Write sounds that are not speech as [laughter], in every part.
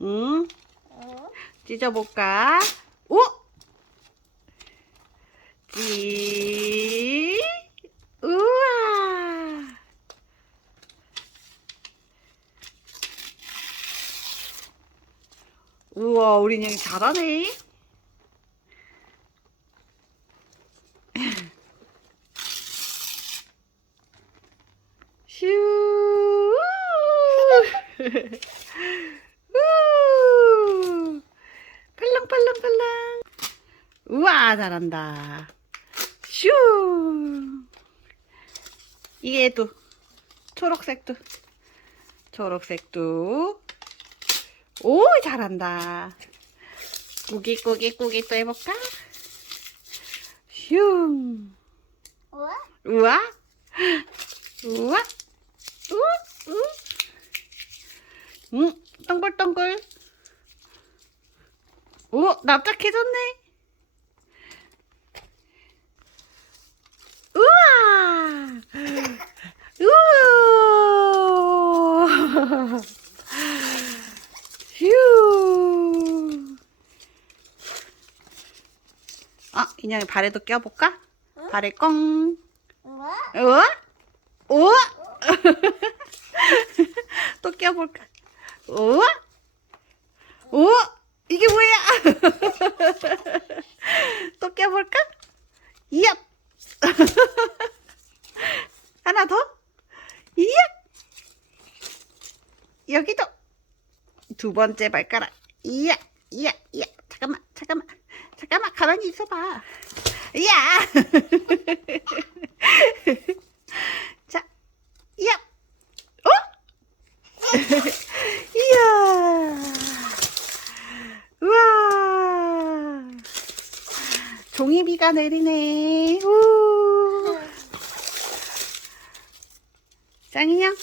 응? 어? 찢어볼까? 오! 찌! 우와! 우와, 우리 인형이 잘하네. [laughs] 슈! 우! 팔랑팔랑팔랑. 우와, 잘한다. 슈! 이게도 초록색도 초록색도 오 잘한다. 꾸기꾸기 꾸기 또 해볼까? 슝 어? 우와 우와 우 우 응 동글동글 오 납작해졌네 우와 우와 휴 아, 인형이 발에도 껴볼까? 응? 발에 꽁 어? 우와 우와 [laughs] 또 껴볼까? 우와 뭐야? [laughs] 또 껴볼까? 이야 [laughs] 하나 더? 이야 여기도! 두 번째 발가락. 이야 이야 이야 잠깐만 잠깐만. 잠깐만 가만히 있어봐. 이야! [laughs] 자 이야 어? 이야 우와 종이비가 내리네. 우. 짱이야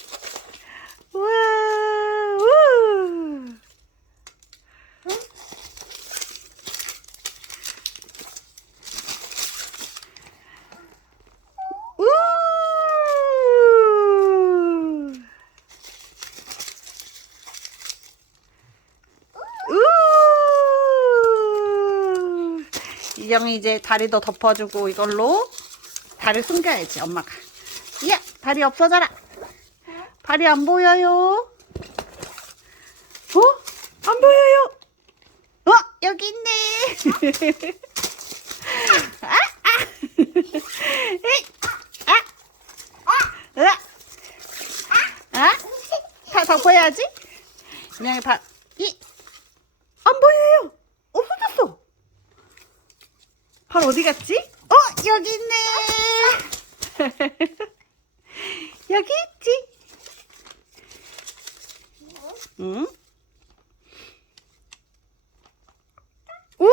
이정이 이제 다리도 덮어주고 이걸로 다리 숨겨야지 엄마가. 야 다리 없어져라. 다리 안 보여요. 어? 안 보여요. 어 여기 있네. [laughs] 아, 아. 아, 아, 아, 다 덮어야지. 그냥 다, 이, 안 보여요. 없어졌어. 발 어디 갔지? 어, 여기 있네. [laughs] 여기 있지. 응? 오!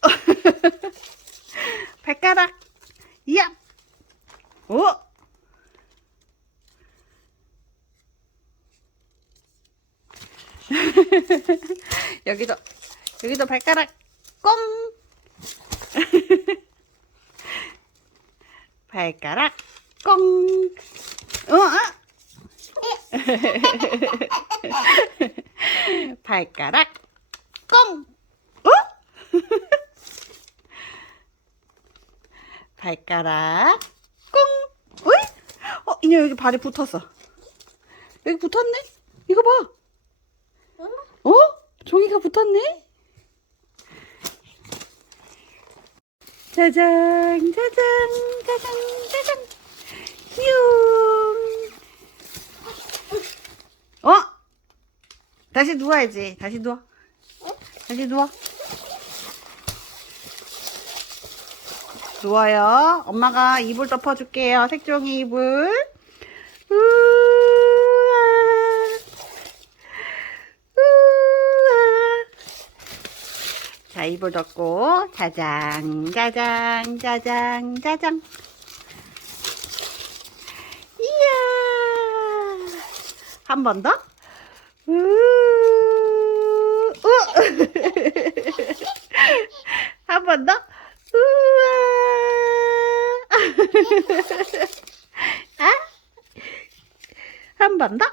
[laughs] 발가락. 이야. 오! [laughs] 여기도 여기도 발가락 꽁 [laughs] 발가락 꽁 어, 아. [laughs] 발가락 꽁 어? [laughs] 발가락 꽁 어이? 어 인형 여기 발에 붙었어 여기 붙었네 이거 봐 응? 어? 종이가 붙었네? 짜잔, 짜잔, 짜잔, 짜잔. 휴. 어? 다시 누워야지. 다시 누워. 다시 누워. 누워요. 엄마가 이불 덮어줄게요. 색종이 이불. 우와. 우와. 자, 이불 덮고, 짜장, 짜장, 짜장, 짜장. 이야. 한 번 더. 우, 우. [laughs] 한번 더. 우와. [laughs] 아? 한 번 더.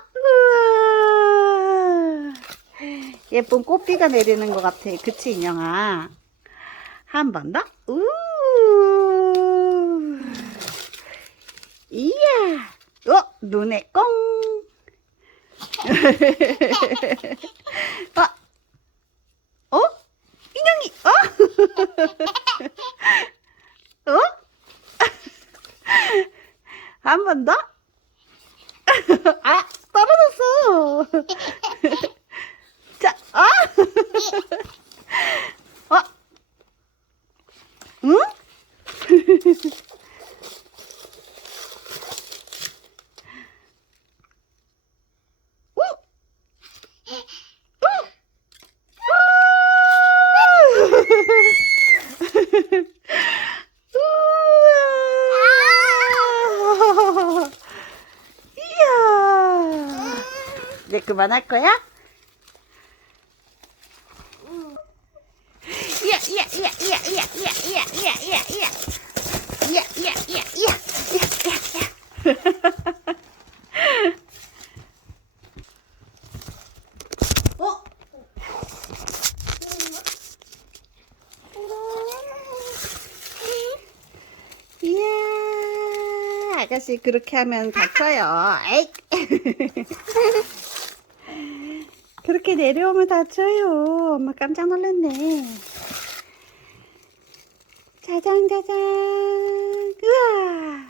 우와. 예쁜 꽃비가 내리는 것 같아. 그치, 인형아? 한 번 더. 우. 이야. 어, 눈에 꽁. [laughs] 어? 어? 인형이, 어? [laughs] 어? [laughs] 한 번 더? 아, 떨어졌어. 자, 아! 어? 응? 이야! 이제 그만할 거야? 아가씨 그렇게 하면 다쳐요. 에이. [laughs] 그렇게 내려오면 다쳐요. 엄마 깜짝 놀랐네. 짜잔, 짜잔. 우와.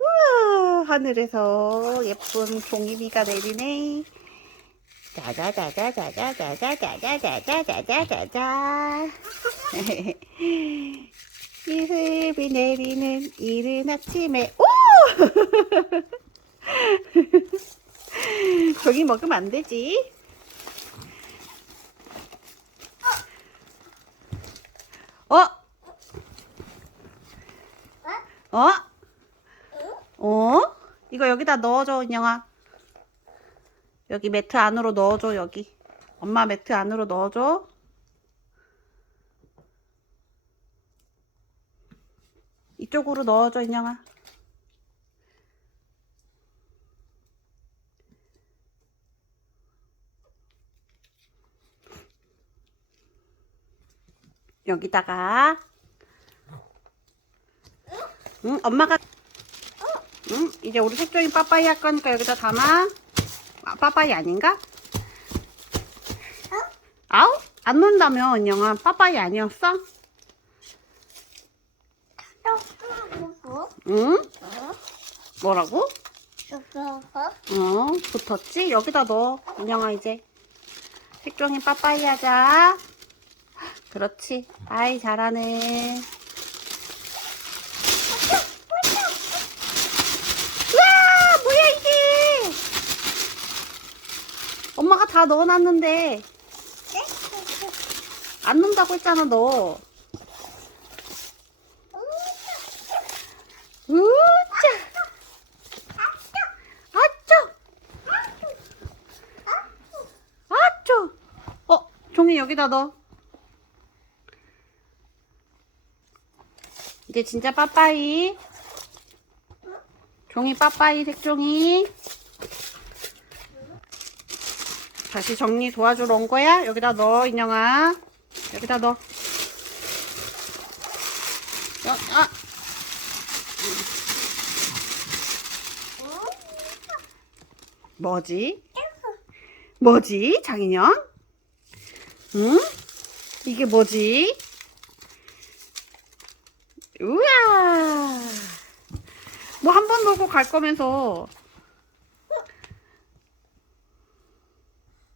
우와, 하늘에서 예쁜 종이비가 내리네. 짜자자자자자자자자자자자자자자. [laughs] 이슬비 내리는 이른 아침에 오! [laughs] 저기 먹으면 안 되지. 어? 어? 어? 이거 여기다 넣어줘, 인형아. 여기 매트 안으로 넣어줘, 여기. 엄마 매트 안으로 넣어줘. 이쪽으로 넣어줘, 인형아. 여기다가 응 엄마가 응 이제 우리 색종이 빠빠이 할 거니까 여기다 담아 아, 빠빠이 아닌가? 아우 안 논다며 은영아 빠빠이 아니었어? 응? 뭐라고? 어? 붙었지? 여기다 넣어. 은영아 이제. 색종이 빠빠이 하자. 그렇지. 아이 잘하네. 우와 뭐야 이게? 엄마가 다 넣어놨는데. 안 넣는다고 했잖아 너 우짜 아쪼 아쪼 어 종이 여기다 넣어 이제 진짜 빠빠이 종이 빠빠이 색종이 다시 정리 도와주러 온 거야? 여기다 넣어 인형아 여기다 넣어 여, 아. 뭐지? 뭐지 장인영? 응? 이게 뭐지? 우와. 뭐 한번 놀고 갈 거면서